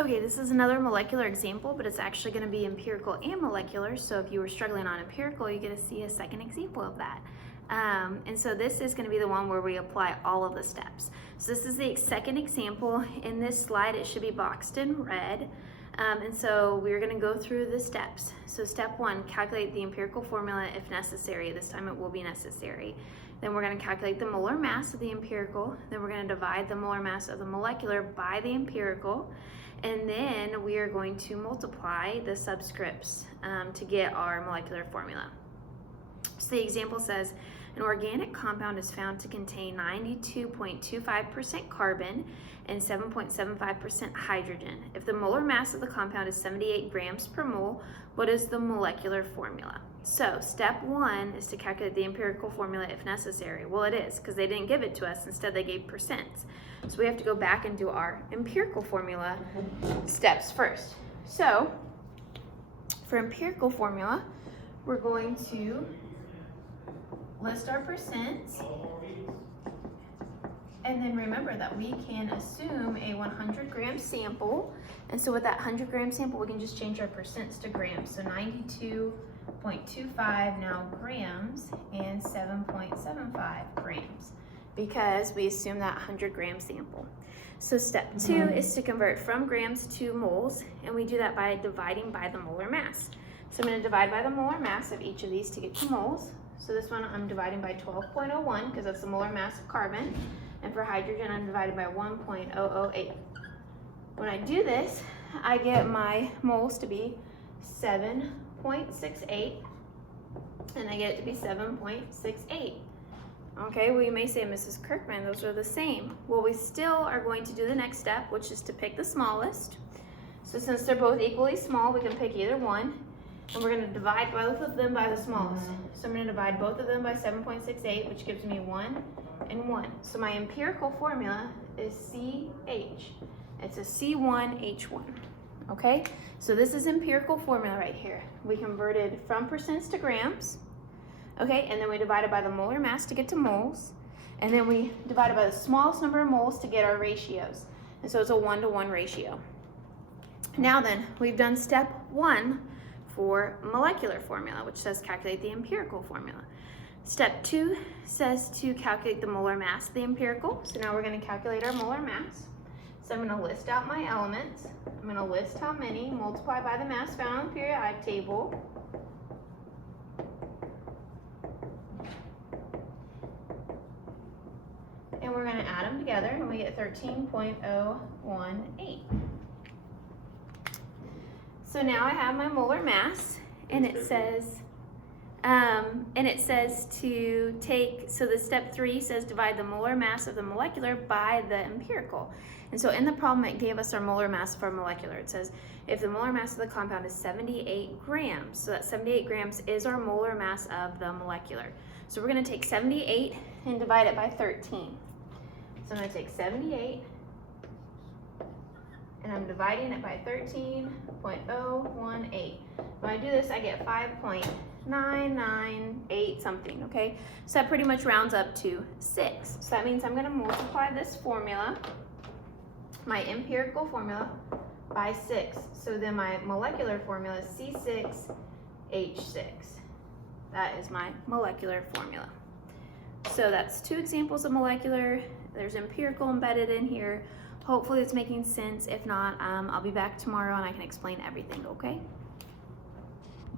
Okay, this is another molecular example, but it's actually going to be empirical and molecular. So if you were struggling on empirical, you get to see a second example of that. And so this is going to be the one where we apply all of the steps. So this is the second example. In this slide, it should be boxed in red. And so we're going to go through the steps. So step one, calculate the empirical formula if necessary. This time it will be necessary. Then we're going to calculate the molar mass of the empirical. Then we're going to divide the molar mass of the molecular by the empirical. And then we are going to multiply the subscripts to get our molecular formula. So the example says, an organic compound is found to contain 92.25% carbon and 7.75% hydrogen. If the molar mass of the compound is 78 grams per mole, what is the molecular formula? So step one is to calculate the empirical formula if necessary. Well, it is, because they didn't give it to us. Instead, they gave percents. So we have to go back and do our empirical formula steps first. So for empirical formula, we're going to list our percents, and then remember that we can assume a 100 gram sample, and so with that 100 gram sample we can just change our percents to grams. So 92.25 now grams and 7.75 grams because we assume that 100 gram sample. So step two is to convert from grams to moles, and we do that by dividing by the molar mass. So I'm going to divide by the molar mass of each of these to get to moles. So this one I'm dividing by 12.01 because that's the molar mass of carbon. And for hydrogen, I'm divided by 1.008. When I do this, I get my moles to be 7.68, and I get it to be 7.68. Okay, well you may say, Mrs. Kirkman, those are the same. Well, we still are going to do the next step, which is to pick the smallest. So since they're both equally small, we can pick either one. And we're going to divide both of them by the smallest. So I'm going to divide both of them by 7.68, which gives me 1 and 1. So my empirical formula is CH. It's a C1H1. Okay? So this is empirical formula right here. We converted from percents to grams. Okay? And then we divided by the molar mass to get to moles. And then we divided by the smallest number of moles to get our ratios. And so it's a 1-to-1 ratio. Now then, we've done step one for molecular formula, which says calculate the empirical formula. Step two says to calculate the molar mass of the empirical. So now we're going to calculate our molar mass. So I'm going to list out my elements. I'm going to list how many, multiply by the mass found on the periodic table. And we're going to add them together, and we get 13.018. So now I have my molar mass, and it says to take, so the step three says divide the molar mass of the molecular by the empirical. And so in the problem, it gave us our molar mass for molecular. It says if the molar mass of the compound is 78 grams, so that 78 grams is our molar mass of the molecular. So we're going to take 78 and divide it by 13. So I'm going to take 78, and I'm dividing it by 13.018. When I do this, I get 5.998 something, okay? So that pretty much rounds up to 6. So that means I'm going to multiply this formula, my empirical formula, by 6. So then my molecular formula is C6H6. That is my molecular formula. So that's two examples of molecular. There's empirical embedded in here. Hopefully it's making sense. If not, I'll be back tomorrow and I can explain everything, okay?